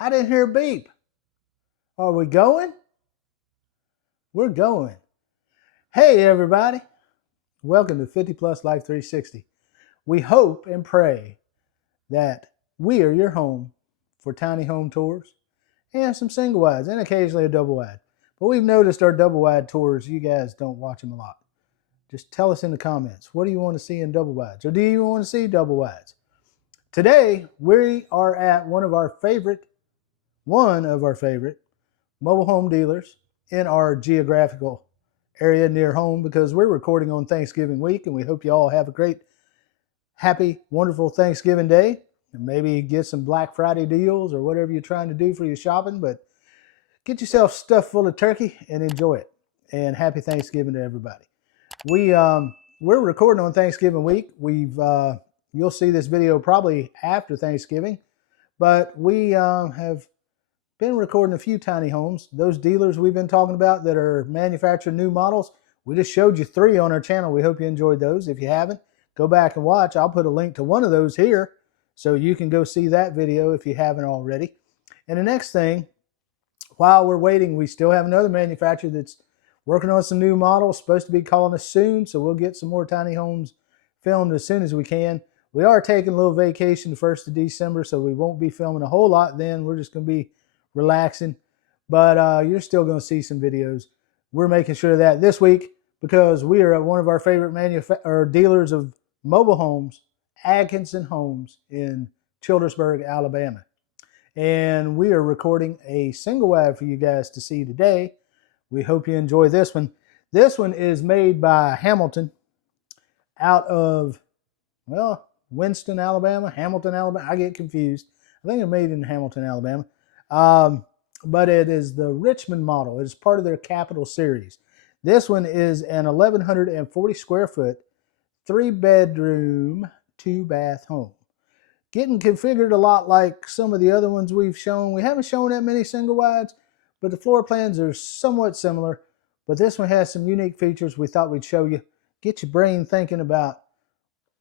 I didn't hear a beep. Are we going? We're going. Hey, everybody. Welcome to 50 Plus Life 360. We hope and pray that we are your home for tiny home tours and some single wides and occasionally a double wide. But we've noticed our double wide tours, you guys don't watch them a lot. Just tell us in the comments, what do you want to see in double wides? Or do you want to see double wides? Today, we are at one of our favorite mobile home dealers in our geographical area near home, because we're recording on Thanksgiving week, and we hope you all have a great, happy, wonderful Thanksgiving day, and maybe get some Black Friday deals or whatever you're trying to do for your shopping. But get yourself stuffed full of turkey and enjoy it. And happy Thanksgiving to everybody. We're recording on Thanksgiving week. You'll see this video probably after Thanksgiving, but we have been recording a few tiny homes. Those dealers we've been talking about that are manufacturing new models, we just showed you 3 on our channel. We hope you enjoyed those. If you haven't, go back and watch. I'll put a link to one of those here so you can go see that video if you haven't already. And the next thing, while we're waiting, we still have another manufacturer that's working on some new models, supposed to be calling us soon, so we'll get some more tiny homes filmed as soon as we can. We are taking a little vacation the 1st of December, so we won't be filming a whole lot then. We're just going to be relaxing, but you're still going to see some videos. We're making sure of that this week because we are at one of our favorite dealers of mobile homes, Atkinson Homes in Childersburg, Alabama. And we are recording a single wide for you guys to see today. We hope you enjoy this one. This one is made by Hanilton out of, well, Winston, Alabama, Hamilton, Alabama. I get confused. I think it's made in Hamilton, Alabama. But it is the Richmond model. It is part of their Capital series. This one is an 1,140 square foot, 3-bedroom, 2-bath home. Getting configured a lot like some of the other ones we've shown. We haven't shown that many single wides, but the floor plans are somewhat similar. But this one has some unique features we thought we'd show you. Get your brain thinking about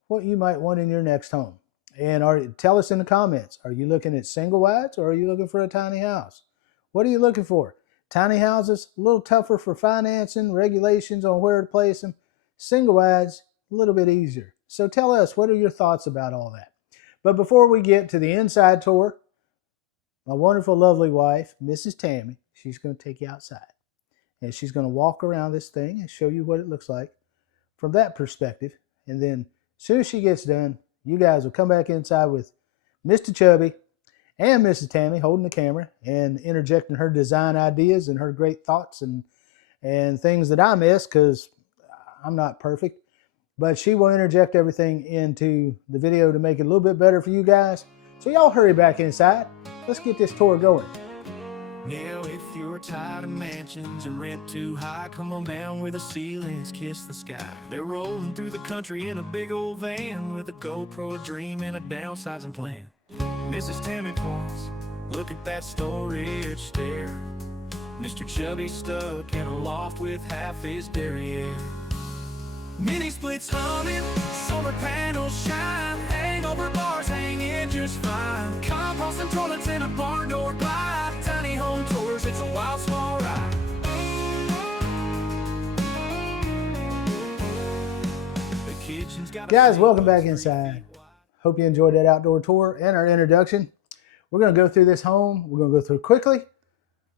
what you might want in your next home. And tell us in the comments, are you looking at single wides or are you looking for a tiny house? What are you looking for? Tiny houses, a little tougher for financing, regulations on where to place them. Single wides, a little bit easier. So tell us, what are your thoughts about all that? But before we get to the inside tour, my wonderful, lovely wife, Mrs. Tammy, she's going to take you outside. And she's going to walk around this thing and show you what it looks like from that perspective. And then as soon as she gets done, you guys will come back inside with Mr. Chubby and Mrs. Tammy holding the camera and interjecting her design ideas and her great thoughts and things that I miss because I'm not perfect. But she will interject everything into the video to make it a little bit better for you guys. So y'all hurry back inside. Let's get this tour going. Now if you're tired of mansions and rent too high, come on down where the ceilings kiss the sky. They're rolling through the country in a big old van with a GoPro, a dream, and a downsizing plan. Mrs. Tammy points, look at that storage stair. Mr. Chubby stuck in a loft with half his derriere. Mini splits humming, solar panels shine, hangover bars hanging just fine. Compost and toilets in a barn door by. Tiny home tours, it's a wild small ride. The kitchen's got Guys, welcome back inside. Hope you enjoyed that outdoor tour and our introduction. We're going to go through this home. We're going to go through quickly.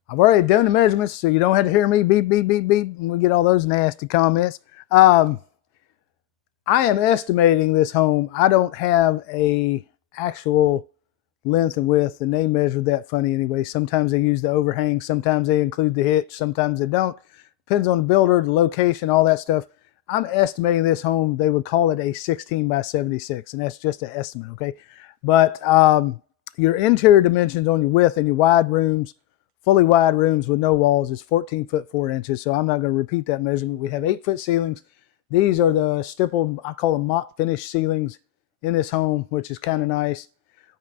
I've already done the measurements, so you don't have to hear me beep, beep, beep, beep, and we get all those nasty comments. I am estimating this home. I don't have a actual length and width, and they measure that funny anyway. Sometimes they use the overhang, sometimes they include the hitch, sometimes they don't. Depends on the builder, the location, all that stuff. I'm estimating this home, they would call it a 16 by 76, and that's just an estimate, okay? But your interior dimensions on your width and your wide rooms, fully wide rooms with no walls, is 14 foot 4 inches, so I'm not going to repeat that measurement. We have 8-foot ceilings. These are the stippled, I call them mock finish ceilings in this home, which is kind of nice.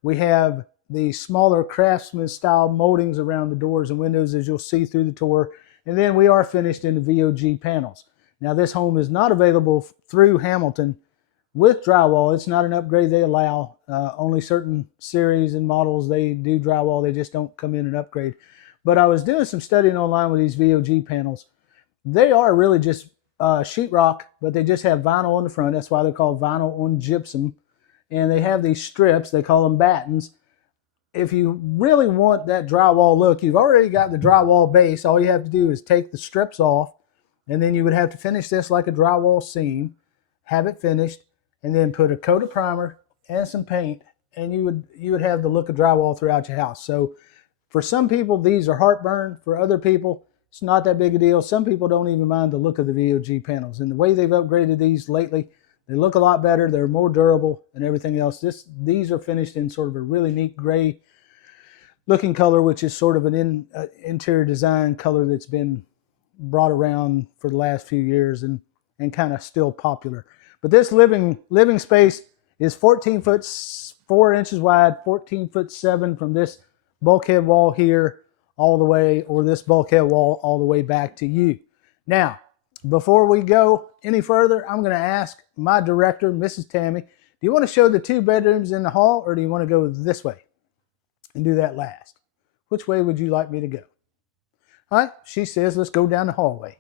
We have the smaller craftsman style moldings around the doors and windows, as you'll see through the tour. And then we are finished in the VOG panels. Now this home is not available through Hamilton. with drywall. It's not an upgrade they allow. Only certain series and models they do drywall. They just don't come in and upgrade. But I was doing some studying online with these VOG panels. They are really just sheetrock, but they just have vinyl on the front. That's why they're called vinyl on gypsum. And they have these strips. They call them battens. If you really want that drywall look, you've already got the drywall base. All you have to do is take the strips off, and then you would have to finish this like a drywall seam, have it finished, and then put a coat of primer and some paint, and you would have the look of drywall throughout your house. So for some people, these are heartburn. For other people, it's not that big a deal. Some people don't even mind the look of the VOG panels. And the way they've upgraded these lately, they look a lot better. They're more durable and everything else. These are finished in sort of a really neat gray looking color, which is sort of an interior design color that's been brought around for the last few years and kind of still popular. But this living space is 14 foot 4 inches wide, 14 foot 7 from this bulkhead wall here all the way, or this bulkhead wall all the way back to you. Now, before we go any further, I'm going to ask my director, Mrs. Tammy, do you want to show the 2 bedrooms in the hall, or do you want to go this way and do that last? Which way would you like me to go? All right, she says, let's go down the hallway.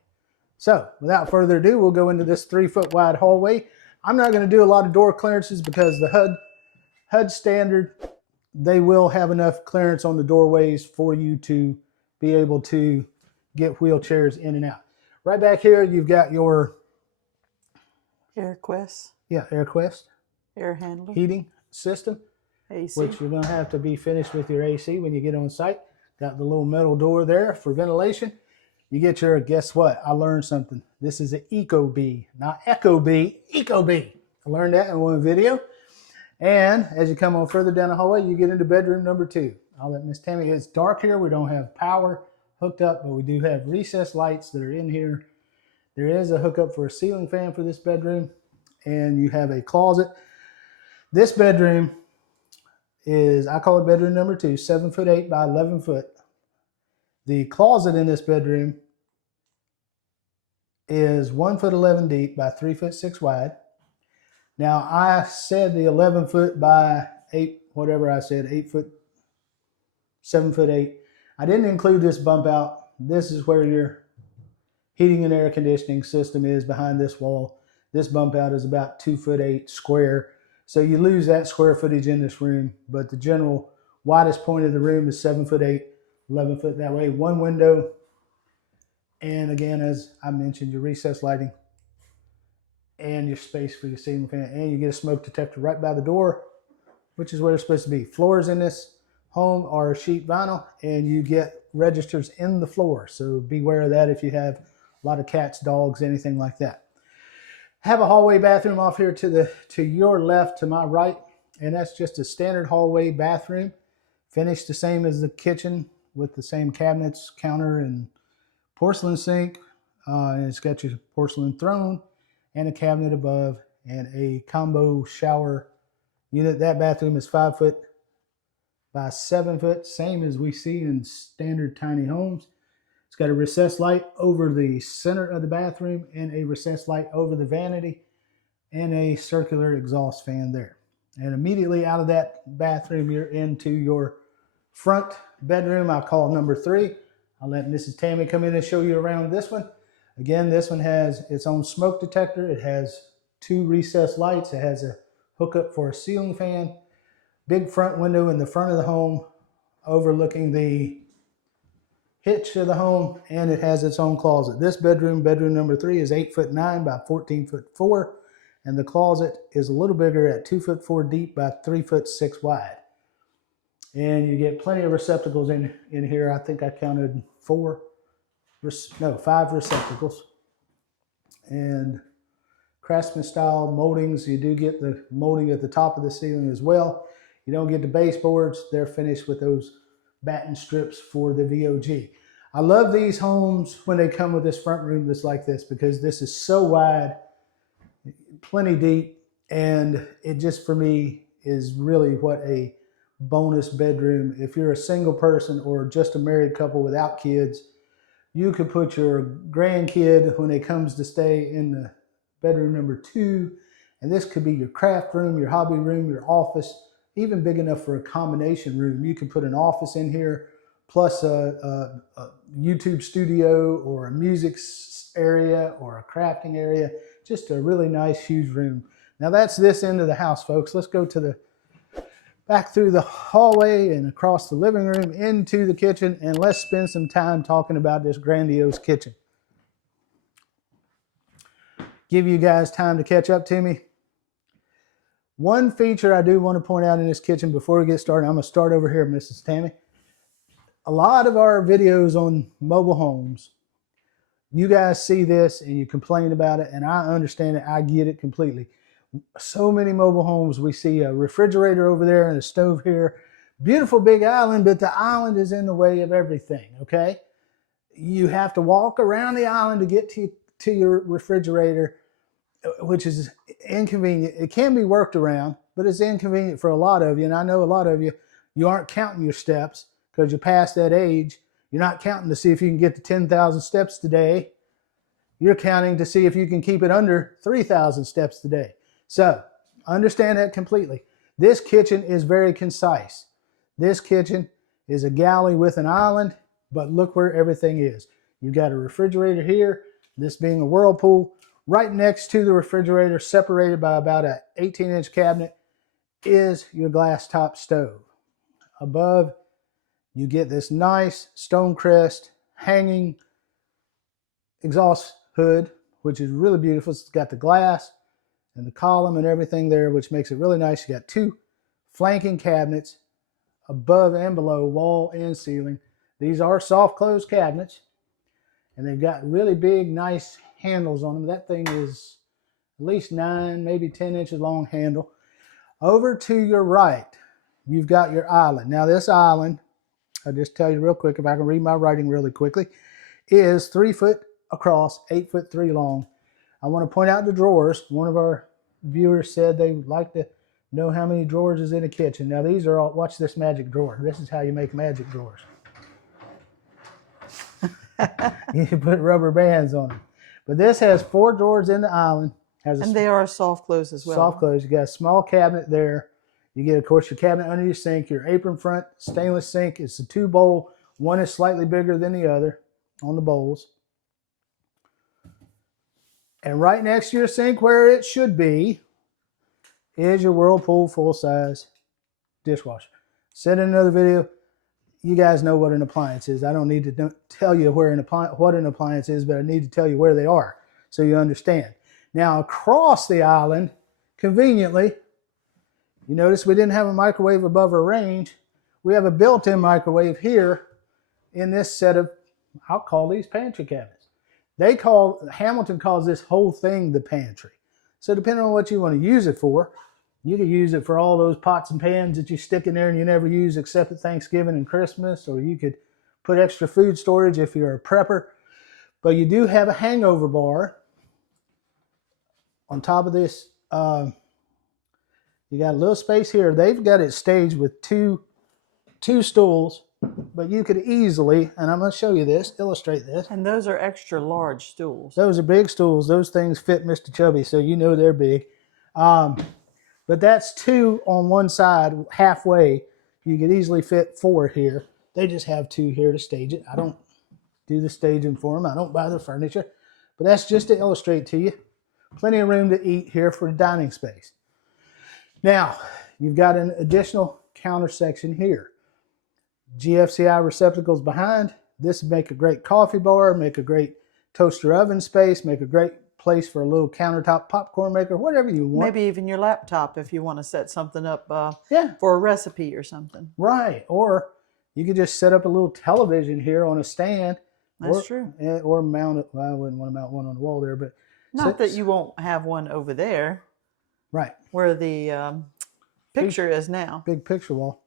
So without further ado, we'll go into this 3 foot wide hallway. I'm not going to do a lot of door clearances because the HUD standard, they will have enough clearance on the doorways for you to be able to get wheelchairs in and out. Right back here, you've got your AirQuest. Yeah, AirQuest. Air handler. Heating system. AC. Which you're going to have to be finished with your AC when you get on site. Got the little metal door there for ventilation. You get your, guess what? I learned something. This is an Ecobee, not Echo Bee, Ecobee. I learned that in one video. And as you come on further down the hallway, you get into bedroom number 2. I'll let Miss Tammy, it's dark here. We don't have power hooked up, but we do have recessed lights that are in here. There is a hookup for a ceiling fan for this bedroom, and you have a closet. This bedroom is, I call it bedroom number 2, 7 foot 8 by 11 foot. The closet in this bedroom is 1 foot 11 deep by 3 foot 6 wide. Now I said the 11 foot by 8, whatever I said, 8 foot, 7 foot 8. I didn't include this bump out. This is where your heating and air conditioning system is behind this wall. This bump out is about 2 foot 8 square. So you lose that square footage in this room, but the general widest point of the room is 7 foot 8, 11 foot that way. 1 window. And again, as I mentioned, your recessed lighting and your space for your ceiling fan. And you get a smoke detector right by the door, which is where it's supposed to be. Floors in this home are sheet vinyl, and you get registers in the floor. So beware of that if you have a lot of cats, dogs, anything like that. Have a hallway bathroom off here to your left, to my right, and that's just a standard hallway bathroom, finished the same as the kitchen with the same cabinets, counter, and porcelain sink. And it's got your porcelain throne and a cabinet above and a combo shower unit. That bathroom is 5 foot by 7 foot, same as we see in standard tiny homes. It's got a recessed light over the center of the bathroom and a recessed light over the vanity and a circular exhaust fan there. And immediately out of that bathroom, you're into your front bedroom. I call number 3. I'll let Mrs. Tammy come in and show you around this one. Again, this one has its own smoke detector. It has 2 recessed lights. It has a hookup for a ceiling fan. Big front window in the front of the home overlooking the hitch of the home, and it has its own closet. This bedroom, bedroom number 3, is 8 foot 9 by 14 foot 4, and the closet is a little bigger at 2 foot 4 deep by 3 foot 6 wide. And you get plenty of receptacles in here. I think I counted 5 receptacles. And Craftsman style moldings. You do get the molding at the top of the ceiling as well. You don't get the baseboards. They're finished with those batten strips for the VOG. I love these homes when they come with this front room that's like this, because this is so wide, plenty deep, and it just, for me, is really what a bonus bedroom. If you're a single person or just a married couple without kids, you could put your grandkid, when it comes to stay, in the bedroom number 2, And this could be your craft room, your hobby room, your office, even big enough for a combination room. You can put an office in here, plus a YouTube studio or a music area or a crafting area. Just a really nice, huge room. Now that's this end of the house, folks. Let's go to the back through the hallway and across the living room into the kitchen, and let's spend some time talking about this grandiose kitchen. Give you guys time to catch up to me. One feature I do want to point out in this kitchen before we get started, I'm going to start over here, Mrs. Tammy. A lot of our videos on mobile homes, you guys see this and you complain about it, and I understand it. I get it completely. So many mobile homes, we see a refrigerator over there and a stove here. Beautiful big island, but the island is in the way of everything, okay? You have to walk around the island to get to your refrigerator, which is inconvenient. It can be worked around, but it's inconvenient for a lot of you. And I know a lot of you, you aren't counting your steps because you're past that age. You're not counting to see if you can get to 10,000 steps today. You're counting to see if you can keep it under 3,000 steps today. So understand that completely. This kitchen is very concise. This kitchen is a galley with an island, but look where everything is. You've got a refrigerator here, this being a whirlpool. Right next to the refrigerator, separated by about an 18-inch cabinet, is your glass top stove. Above, you get this nice Stonecrest hanging exhaust hood, which is really beautiful. It's got the glass and the column and everything there, which makes it really nice. You got two flanking cabinets above and below, wall and ceiling. These are soft close cabinets, and they've got really big, nice handles on them. That thing is at least 9, maybe 10 inches long handle. Over to your right, you've got your island. Now this island, I'll just tell you real quick, if I can read my writing really quickly, is 3 foot across, 8'3" long. I want to point out the drawers. One of our viewers said they would like to know how many drawers is in a kitchen. Now these are all, watch this magic drawer. This is how you make magic drawers. You put rubber bands on them. But this has 4 drawers in the island. And they are soft close as well. Soft close. You got a small cabinet there. You get, of course, your cabinet under your sink, your apron front stainless sink. It's a 2-bowl. One is slightly bigger than the other on the bowls. And right next to your sink, where it should be, is your Whirlpool full-size dishwasher. Said in another video, you guys know what an appliance is. I don't need to tell you what an appliance is, but I need to tell you where they are so you understand. Now, across the island, conveniently, you notice we didn't have a microwave above our range. We have a built-in microwave here in this set of, I'll call these pantry cabinets. Hamilton calls this whole thing the pantry. So depending on what you want to use it for, you could use it for all those pots and pans that you stick in there and you never use except at Thanksgiving and Christmas, or you could put extra food storage if you're a prepper. But you do have a hangover bar. On top of this, you got a little space here. They've got it staged with two stools, but you could easily, and I'm going to show you this, illustrate this. And those are extra large stools. Those are big stools. Those things fit Mr. Chubby, so you know they're big. But that's 2 on one side, halfway. You could easily fit 4 here. They just have 2 here to stage it. I don't do the staging for them. I don't buy the furniture. But that's just to illustrate to you. Plenty of room to eat here for the dining space. Now, you've got an additional counter section here. GFCI receptacles behind. This would make a great coffee bar, make a great toaster oven space, make a great place for a little countertop popcorn maker, whatever you want. Maybe even your laptop if you want to set something up yeah, for a recipe or something. Right. Or you could just set up a little television here on a stand. That's true. Or mount it. Well, I wouldn't want to mount one on the wall there, but not that you won't have one over there. Right. Where the picture is now. Big picture wall.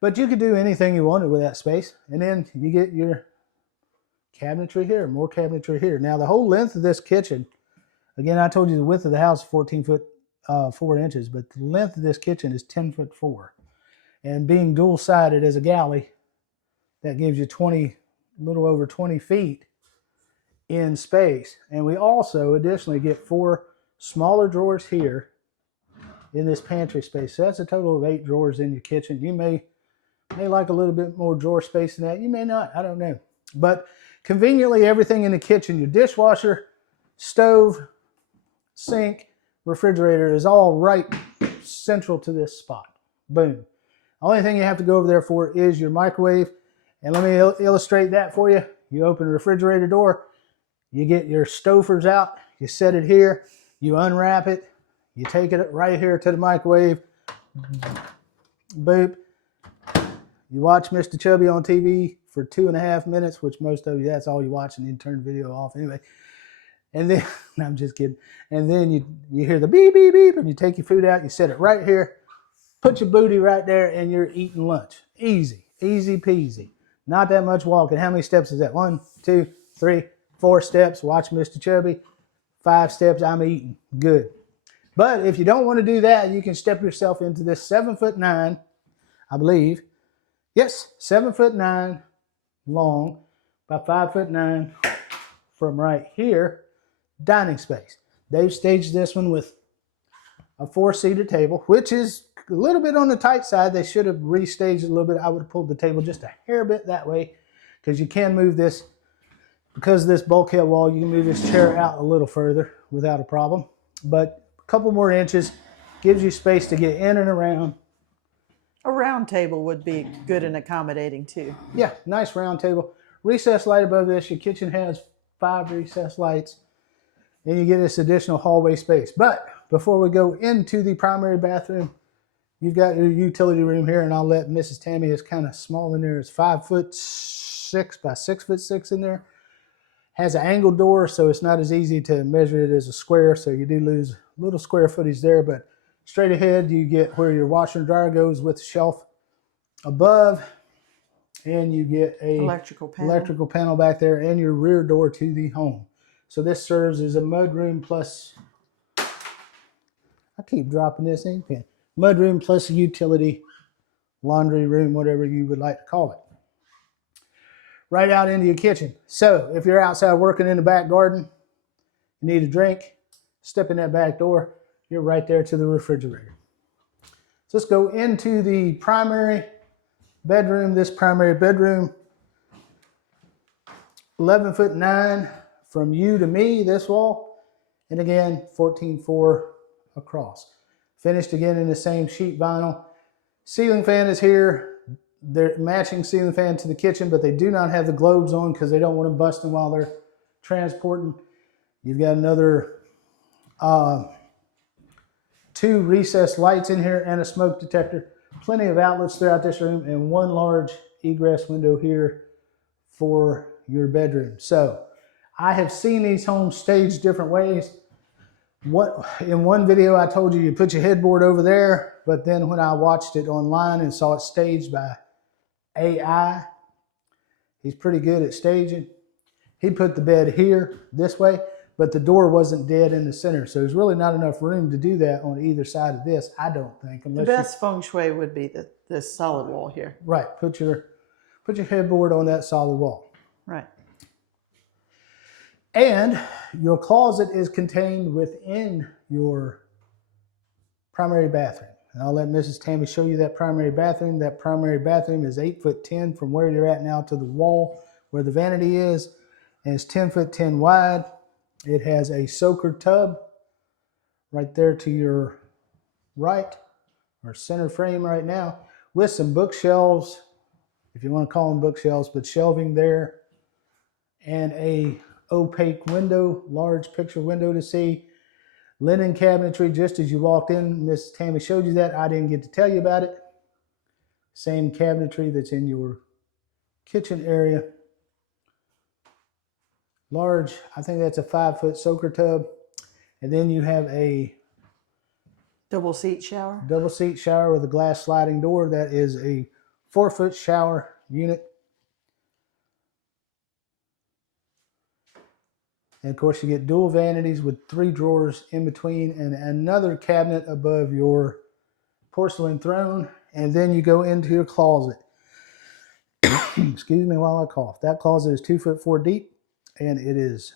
But you could do anything you wanted with that space. And then you get your cabinetry here, more cabinetry here. Now, the whole length of this kitchen, again, I told you the width of the house is 14 foot 4 inches, but the length of this kitchen is 10'4". And being dual-sided as a galley, that gives you a little over 20 feet in space. And we also additionally get 4 smaller drawers here in this pantry space. So that's a total of 8 drawers in your kitchen. You may like a little bit more drawer space than that. You may not. I don't know. But conveniently, everything in the kitchen, your dishwasher, stove, sink, refrigerator is all right central to this spot. Boom. Only thing you have to go over there for is your microwave. And let me illustrate that for you. You open the refrigerator door, you get your Stouffer's out, you set it here, you unwrap it, you take it right here to the microwave, boop. You watch Mr. Chubby on TV for 2.5 minutes, which most of you, that's all you watch, and you turn the video off anyway. And then, no, I'm just kidding. And then you hear the beep, beep, beep, and you take your food out, you set it right here, put your booty right there, and you're eating lunch. Easy, easy peasy. Not that much walking. How many steps is that? 1, 2, 3, 4 steps. Watch Mr. Chubby. 5 steps, I'm eating. Good. But if you don't want to do that, you can step yourself into this 7'9", I believe. Yes, 7'9" long, by 5'9" from right here, dining space. They've staged this one with a 4-seater table, which is a little bit on the tight side. They should have restaged it a little bit. I would have pulled the table just a hair bit that way, because you can move this, because of this bulkhead wall, you can move this chair out a little further without a problem. But a couple more inches gives you space to get in and around. A round table would be good and accommodating too. Yeah, nice round table. Recessed light above this. Your kitchen has 5 recessed lights. And you get this additional hallway space. But before we go into the primary bathroom, you've got your utility room here, and I'll let Mrs. Tammy, is kind of small in there. It's 5'6" by 6'6" in there. Has an angled door, so it's not as easy to measure it as a square, so you do lose a little square footage there. But straight ahead, you get where your washer and dryer goes with the shelf above, and you get a electrical panel back there, and your rear door to the home. So this serves as a mudroom plus, I keep dropping this ink pen, mudroom plus a utility laundry room, whatever you would like to call it. Right out into your kitchen. So if you're outside working in the back garden, you need a drink, step in that back door, you're right there to the refrigerator. So let's go into the primary bedroom. This primary bedroom, 11'9" from you to me, this wall, and again 14'4" across. Finished again in the same sheet vinyl. Ceiling fan is here. They're matching ceiling fan to the kitchen, but they do not have the globes on because they don't want them busting while they're transporting. You've got another 2 recessed lights in here and a smoke detector. Plenty of outlets throughout this room, and 1 large egress window here for your bedroom. So I have seen these homes staged different ways. In one video I told you put your headboard over there, but then when I watched it online and saw it staged by AI, he's pretty good at staging. He put the bed here this way, but the door wasn't dead in the center. So there's really not enough room to do that on either side of this, I don't think. The best feng shui would be this solid wall here. Right, put your headboard on that solid wall. Right. And your closet is contained within your primary bathroom. And I'll let Mrs. Tammy show you that primary bathroom. That primary bathroom is 8'10" from where you're at now to the wall where the vanity is. And it's 10'10" wide. It has a soaker tub right there to your right, or center frame right now, with some bookshelves, if you want to call them bookshelves, but shelving there, and a opaque window, large picture window to see. Linen cabinetry just as you walked in. Miss Tammy showed you that. I didn't get to tell you about it. Same cabinetry that's in your kitchen area. Large, I think that's a 5-foot soaker tub. And then you have a double seat shower. Double seat shower with a glass sliding door. That is a 4-foot shower unit. And of course you get dual vanities with 3 drawers in between and another cabinet above your porcelain throne. And then you go into your closet. Excuse me while I cough. That closet is 2'4" deep, and it is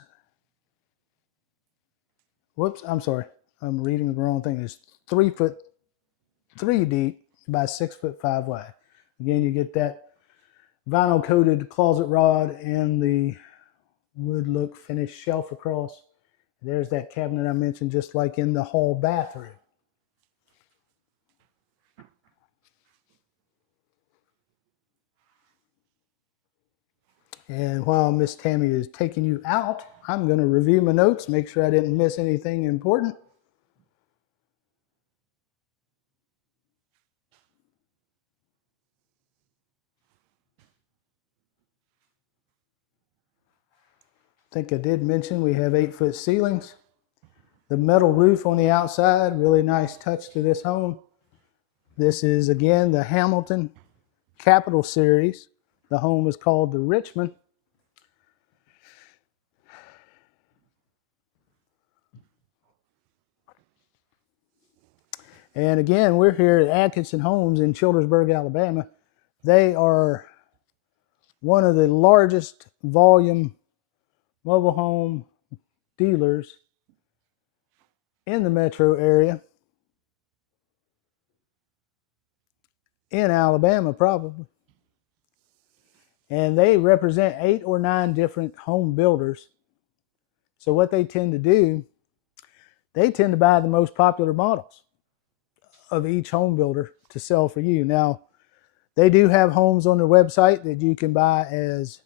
whoops, I'm sorry. I'm reading the wrong thing. It's 3'3" deep by 6'5" wide. Again, you get that vinyl coated closet rod and the wood look finished shelf across. There's that cabinet I mentioned, just like in the hall bathroom. And while Miss Tammy is taking you out, I'm going to review my notes, make sure I didn't miss anything important. I think I did mention we have 8-foot ceilings. The metal roof on the outside, really nice touch to this home. This is, again, the Hanilton Capital Series. The home is called the Richmond. And again, we're here at Atkinson Homes in Childersburg, Alabama. They are one of the largest volume mobile home dealers in the metro area. In Alabama, probably. And they represent 8 or 9 different home builders. So what they tend to do, they tend to buy the most popular models of each home builder to sell for you. Now, they do have homes on their website that you can buy as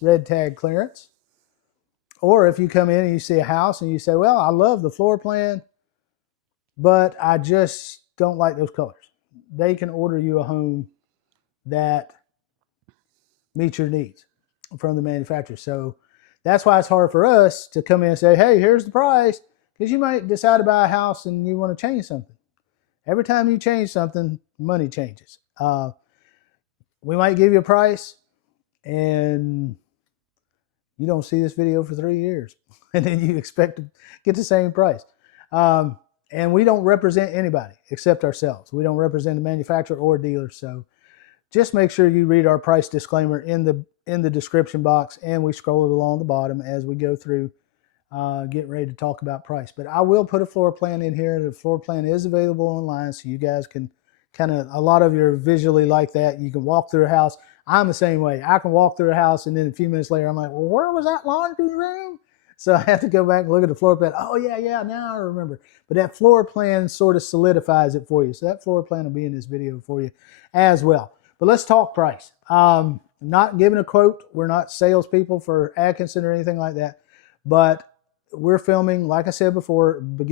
red tag clearance. Or if you come in and you see a house and you say, well, I love the floor plan, but I just don't like those colors. They can order you a home that meets your needs from the manufacturer. So that's why it's hard for us to come in and say, hey, here's the price, because you might decide to buy a house and you want to change something. Every time you change something, money changes. We might give you a price and you don't see this video for 3 years and then you expect to get the same price. And we don't represent anybody except ourselves. We don't represent the manufacturer or dealer. So just make sure you read our price disclaimer in the description box, and we scroll it along the bottom as we go through getting ready to talk about price. But I will put a floor plan in here. The floor plan is available online, so you guys can kind of, a lot of you are visually like that. You can walk through a house. I'm the same way. I can walk through a house, and then a few minutes later, I'm like, well, where was that laundry room? So I have to go back and look at the floor plan. Oh, yeah, now I remember. But that floor plan sort of solidifies it for you. So that floor plan will be in this video for you as well. But let's talk price. Not giving a quote. We're not salespeople for Atkinson or anything like that. But we're filming, like I said before, the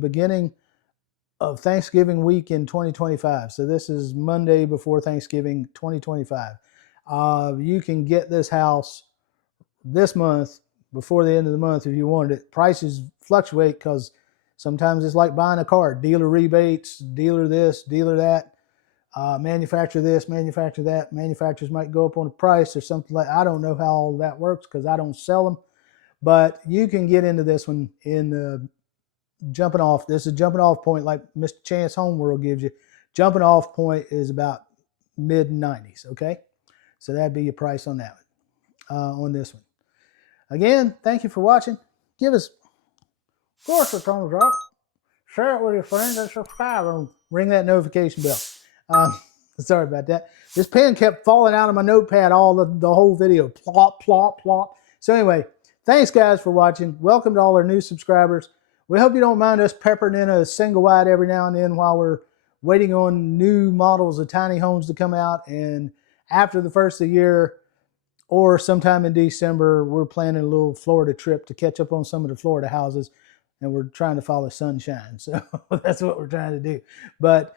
beginning of Thanksgiving week in 2025. So this is Monday before Thanksgiving 2025. You can get this house this month before the end of the month if you wanted it. Prices fluctuate because sometimes it's like buying a car. Dealer rebates, dealer this, dealer that, manufacturer this, manufacturer that. Manufacturers might go up on the price or something like that. I don't know how all that works because I don't sell them. But you can get into this one in the jumping off. This is a jumping off point like Mr. Chance Home World gives you. Jumping off point is about mid-90s, okay? So that'd be your price on that one, on this one. Again, thank you for watching. Give us, of course, a thumbs up. Share it with your friends and subscribe and ring that notification bell. Sorry about that. This pen kept falling out of my notepad all the whole video. Plop, plop, plop. So anyway, thanks guys for watching. Welcome to all our new subscribers. We hope you don't mind us peppering in a single wide every now and then while we're waiting on new models of tiny homes to come out. And after the first of the year, or sometime in December, we're planning a little Florida trip to catch up on some of the Florida houses. And we're trying to follow sunshine. So that's what we're trying to do. But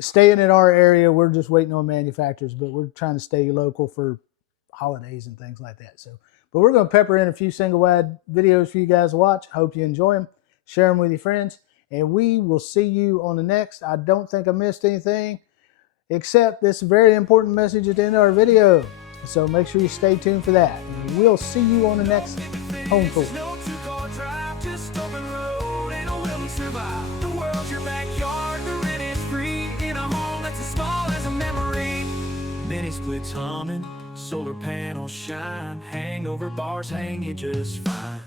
staying in our area, we're just waiting on manufacturers. But we're trying to stay local for holidays and things like that. So, but we're going to pepper in a few single wide videos for you guys to watch. Hope you enjoy them. Share them with your friends. And we will see you on the next. I don't think I missed anything except this very important message at the end of our video. So make sure you stay tuned for that. And we'll see you on the next home tour. Splits humming, solar panels shine, hangover bars hanging just fine.